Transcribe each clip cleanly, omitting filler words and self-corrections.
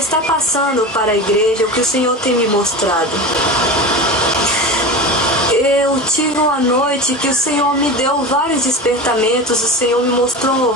está passando para a igreja o que o Senhor tem me mostrado. Eu tive uma noite que o Senhor me deu vários despertamentos. O Senhor me mostrou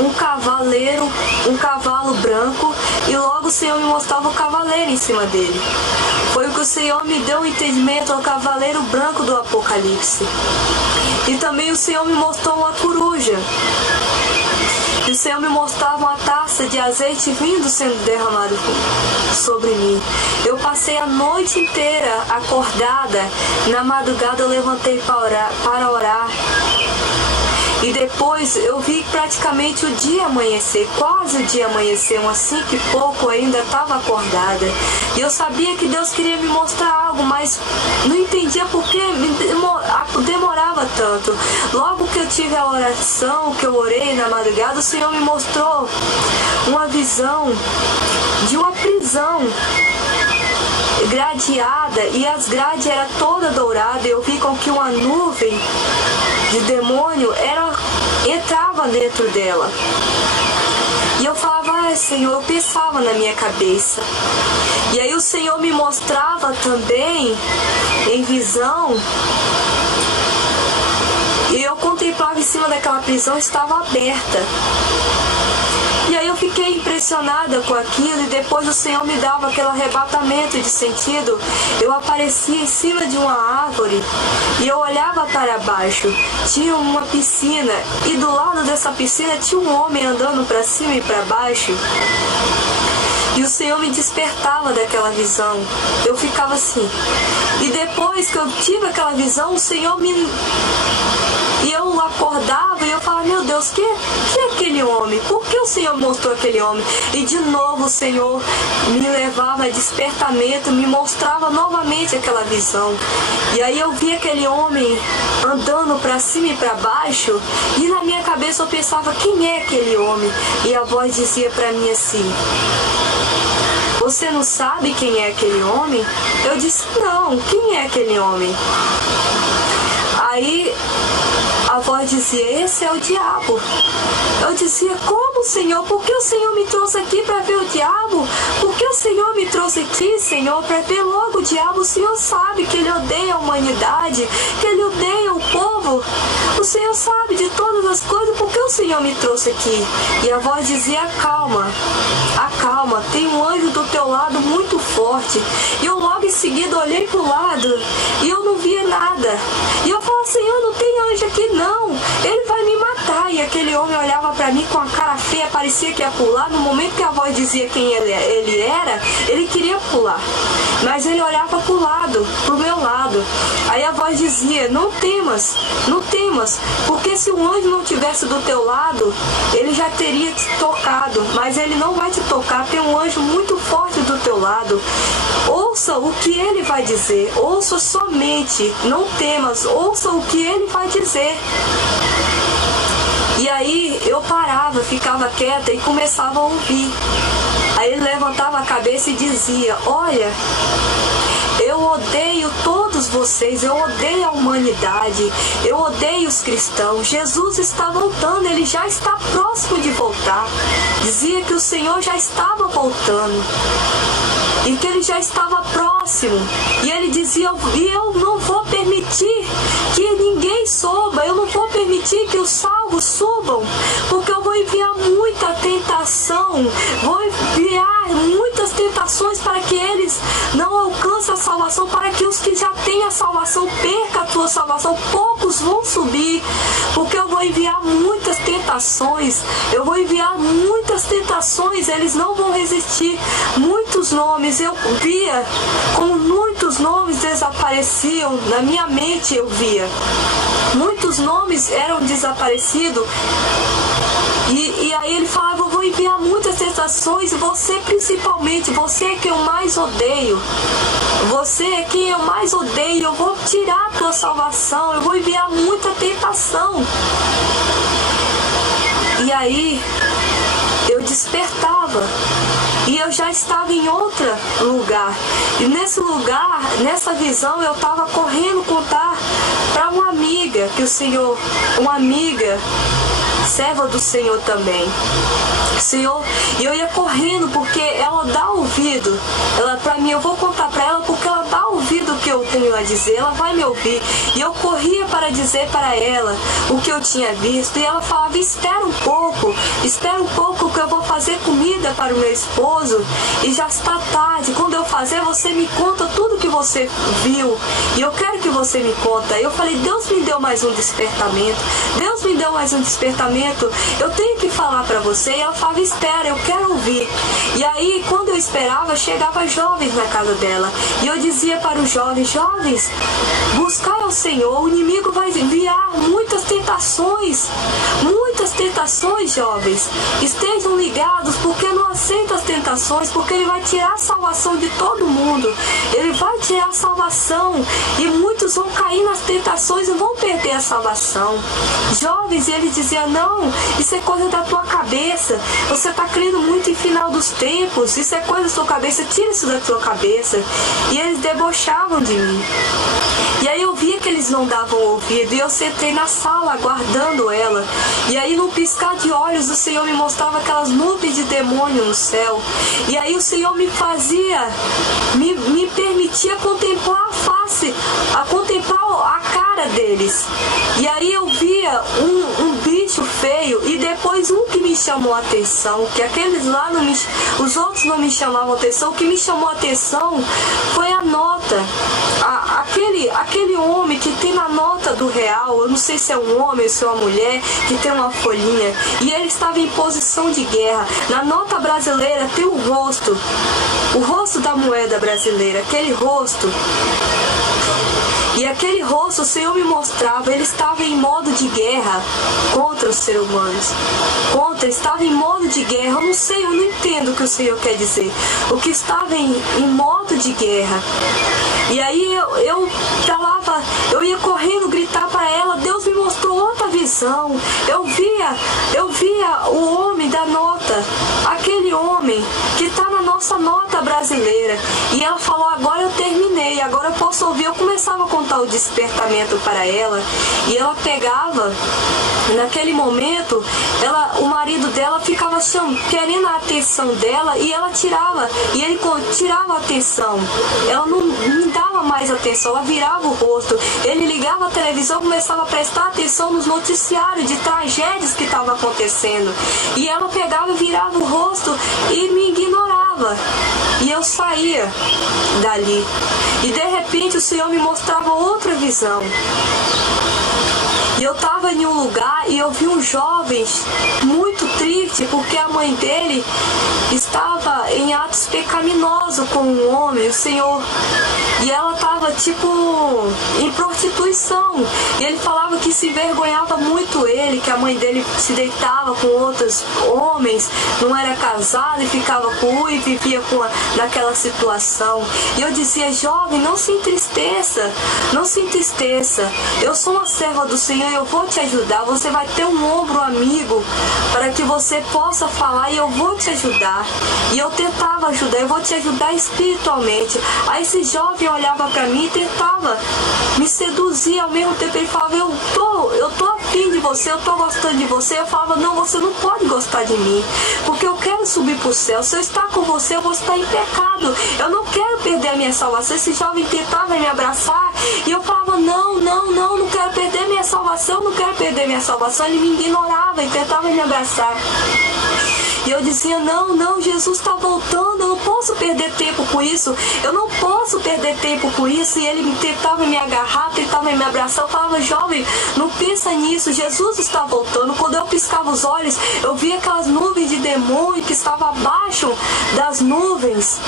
um cavalo branco, e logo o Senhor me mostrava o cavaleiro em cima dele. Foi o que o Senhor me deu um entendimento ao cavaleiro branco do Apocalipse. E também o Senhor me mostrou uma coruja. E o Senhor me mostrava uma taça de azeite vindo sendo derramado sobre mim. Eu passei a noite inteira acordada. Na madrugada eu levantei para orar. E depois eu vi praticamente o dia amanhecer, quase o dia amanhecer, umas 5 e pouco, eu ainda estava acordada. E eu sabia que Deus queria me mostrar algo, mas não entendia por que demorava tanto. Logo que eu tive a oração, que eu orei na madrugada, o Senhor me mostrou uma visão de uma prisão gradeada, e as grades eram toda dourada. Eu vi com que uma nuvem de demônio entrava dentro dela. E eu falava, Senhor, eu pensava na minha cabeça. E aí o Senhor me mostrava também em visão, e eu contemplava em cima daquela prisão, estava aberta. E aí eu fiquei impressionada com aquilo, e depois o Senhor me dava aquele arrebatamento de sentido. Eu aparecia em cima de uma árvore e eu olhava para baixo. Tinha uma piscina, e do lado dessa piscina tinha um homem andando para cima e para baixo. E o Senhor me despertava daquela visão. Eu ficava assim. E depois que eu tive aquela visão, o Senhor me... E eu acordava e eu falava, meu Deus, que é aquele homem? Por que o Senhor mostrou aquele homem? E de novo o Senhor me levava a despertamento, me mostrava novamente aquela visão. E aí eu vi aquele homem andando para cima e para baixo, e na minha cabeça eu pensava, quem é aquele homem? E a voz dizia para mim assim, você não sabe quem é aquele homem? Eu disse, não, quem é aquele homem? Aí a voz dizia, esse é o diabo. Eu dizia, como, Senhor? Por que o Senhor me trouxe aqui para ver o diabo? Por que o Senhor me trouxe aqui, Senhor, para ver logo o diabo? O Senhor sabe que ele odeia a humanidade, que ele odeia o povo. O Senhor sabe de todas as coisas, por que o Senhor me trouxe aqui? E a voz dizia, acalma, tem um anjo do teu lado muito forte. E eu logo em seguida olhei para o lado e eu não via nada. E eu falei, Senhor, não tem anjo aqui não, ele vai me matar. E aquele homem olhava para mim com a cara feia, parecia que ia pular. No momento que a voz dizia quem ele era, ele queria pular, mas ele olhava para o lado, pro meu lado. Aí a voz dizia, não temas, porque se o anjo não tivesse do teu lado, ele já teria te tocado, mas ele não vai te tocar, tem um anjo muito forte do teu lado. Ouça o que ele vai dizer, ouça somente, não temas, ouça o que ele vai dizer. E aí eu parava, ficava quieta e começava a ouvir. Aí ele levantava a cabeça e dizia, olha, eu odeio todos vocês, eu odeio a humanidade, eu odeio os cristãos. Jesus está voltando, ele já está próximo de voltar. Dizia que o Senhor já estava voltando e que ele já estava próximo. E ele dizia, e eu não vou permitir que ninguém suba, eu não vou permitir que os salvos subam, porque eu vou enviar muita tentação, vou enviar muitas tentações para que eles não alcancem a salvação, para que os que já têm a salvação percam a tua salvação. Poucos vão subir, porque eu vou enviar muitas tentações, eles não vão resistir. Muitos nomes, eu via como muitos nomes desapareciam, na minha mente eu via muitos nomes eram desaparecidos. E aí ele falava, eu vou enviar muitas tentações, você principalmente, você é quem eu mais odeio. Você é quem eu mais odeio, eu vou tirar a tua salvação, eu vou enviar muita tentação. E aí eu despertava e eu já estava em outro lugar. E nesse lugar, nessa visão, eu estava correndo contar para uma amiga que o Senhor, uma amiga serva do Senhor também. Senhor, e eu ia correndo porque ela dá ouvido. Ela, pra mim, eu vou contar pra ela porque ela dá ouvido o que eu tenho a dizer, ela vai me ouvir. E eu corria para dizer para ela o que eu tinha visto, e ela falava: espera um pouco que eu vou fazer comida para o meu esposo e já está tarde. Quando eu fazer, você me conta tudo que você viu e eu quero que você me conta. Eu falei: Deus me deu mais um despertamento, Deus me deu mais um despertamento, eu tenho que falar para você. E ela falava: espera, eu quero ouvir. E aí, quando eu esperava, chegava jovens na casa dela e eu dizia para os jovens: jovens, buscai ao Senhor, o inimigo vai enviar muitas tentações, jovens. Estejam ligados, porque não aceita as tentações, porque ele vai tirar a salvação de todo mundo. Ele vai tirar a salvação e muitos vão cair nas tentações e vão perder a salvação. Jovens, e ele dizia: não, isso é coisa da tua cabeça, você está crendo muito em final dos tempos, isso é coisa da tua cabeça, tira isso da tua cabeça. E eles debochavam de mim. E aí eu via que eles não davam ouvido, e eu sentei na sala aguardando ela. E aí, num piscar de olhos, o Senhor me mostrava aquelas nuvens de demônio no céu. E aí o Senhor me fazia, me permitia contemplar a face, contemplar a cara deles. E aí eu via um bicho feio e depois um que me chamou a atenção, que aqueles lá, os outros não me chamavam a atenção. O que me chamou a atenção foi a nota. Aquele homem que tem na nota do real, eu não sei se é um homem ou se é uma mulher, que tem uma folhinha, e ele estava em posição de guerra. Na nota brasileira tem o rosto da moeda brasileira, aquele rosto. E aquele rosto, o Senhor me mostrava, ele estava em modo de guerra contra os seres humanos. Estava em modo de guerra. Eu não sei, eu não entendo o que o Senhor quer dizer. O que estava em modo de guerra. E aí eu ia correndo gritar para ela. Deus me mostrou outra visão. Eu via o homem da nota, aquele homem que está na nossa nota brasileira. E ela falou: agora eu terminei, agora eu posso ouvir. Eu começava a contar o despertamento para ela, e ela pegava, naquele momento, o marido dela ficava querendo a atenção dela, e ela tirava, e ele tirava a atenção. Ela não me dava mais atenção, ela virava o rosto. Ele ligava a televisão, começava a prestar atenção nos noticiários de tragédias que estavam acontecendo, e ela pegava e virava o rosto e me ignorava. E eu saía dali, e de repente o Senhor me mostrava outra visão. E eu estava em um lugar e eu vi um jovem muito triste, porque a mãe dele estava em atos pecaminosos com um homem, o Senhor. E ela estava em prostituição. E ele falava que se envergonhava muito ele, que a mãe dele se deitava com outros homens, não era casada e ficava com e vivia naquela situação. E eu dizia: jovem, não se entristeça, não se entristeça. Eu sou uma serva do Senhor, eu vou te ajudar. Você vai ter um ombro amigo para que você possa falar, e eu vou te ajudar. E eu tentava ajudar, eu vou te ajudar espiritualmente. Aí esse jovem olhava para mim e tentava me seduzir. Ao mesmo tempo ele falava: eu tô afim de você, eu tô gostando de você. Eu falava: não, você não pode gostar de mim, porque eu quero subir para o céu. Se eu estar com você, eu vou estar em pecado. Eu não quero perder a minha salvação. Esse jovem tentava me abraçar e eu falava: não quero perder minha salvação, não quero perder minha salvação. Ele me ignorava e tentava me abraçar. E eu dizia: não, Jesus está voltando, eu não posso perder tempo com isso, eu não posso perder tempo com isso. E ele tentava me agarrar, tentava me abraçar. Eu falava: jovem, não pensa nisso, Jesus está voltando. Quando eu piscava os olhos, eu via aquelas nuvens de demônio que estavam abaixo das nuvens.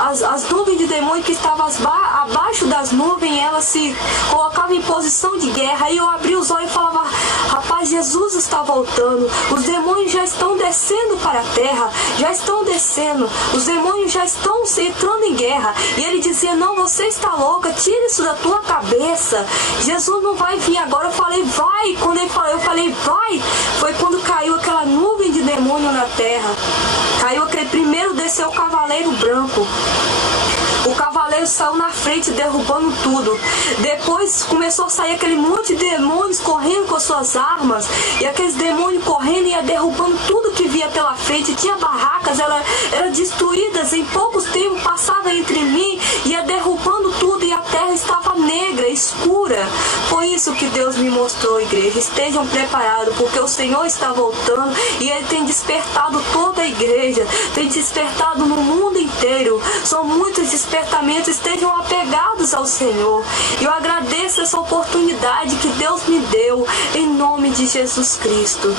As nuvens de demônio que estavam abaixo das nuvens, elas se colocavam em posição de guerra. Aí eu abria os olhos e falava: rapaz, Jesus está voltando, os demônios já estão descendo para a terra, já estão descendo, os demônios já estão entrando em guerra. E ele dizia: não, você está louca, tira isso da tua cabeça, Jesus não vai vir agora. Eu falei: vai. Quando ele falou, eu falei: vai. Foi quando caiu aquela nuvem de demônio na terra. Primeiro desceu o cavaleiro branco. O cavaleiro saiu na frente derrubando tudo. Depois começou a sair aquele monte de demônios correndo com as suas armas. E aqueles demônios correndo e ia derrubando tudo que via pela frente. Tinha barracas, eram destruídas. Em poucos tempos passava entre mim, ia derrubando tudo e a terra estava negra, escura. Foi isso que Deus me mostrou, igreja. Estejam preparados, porque o Senhor está voltando e Ele tem despertado toda a igreja, tem despertado no mundo inteiro. São muitos despertamentos, estejam apegados ao Senhor. Eu agradeço essa oportunidade que Deus me deu, em nome de Jesus Cristo.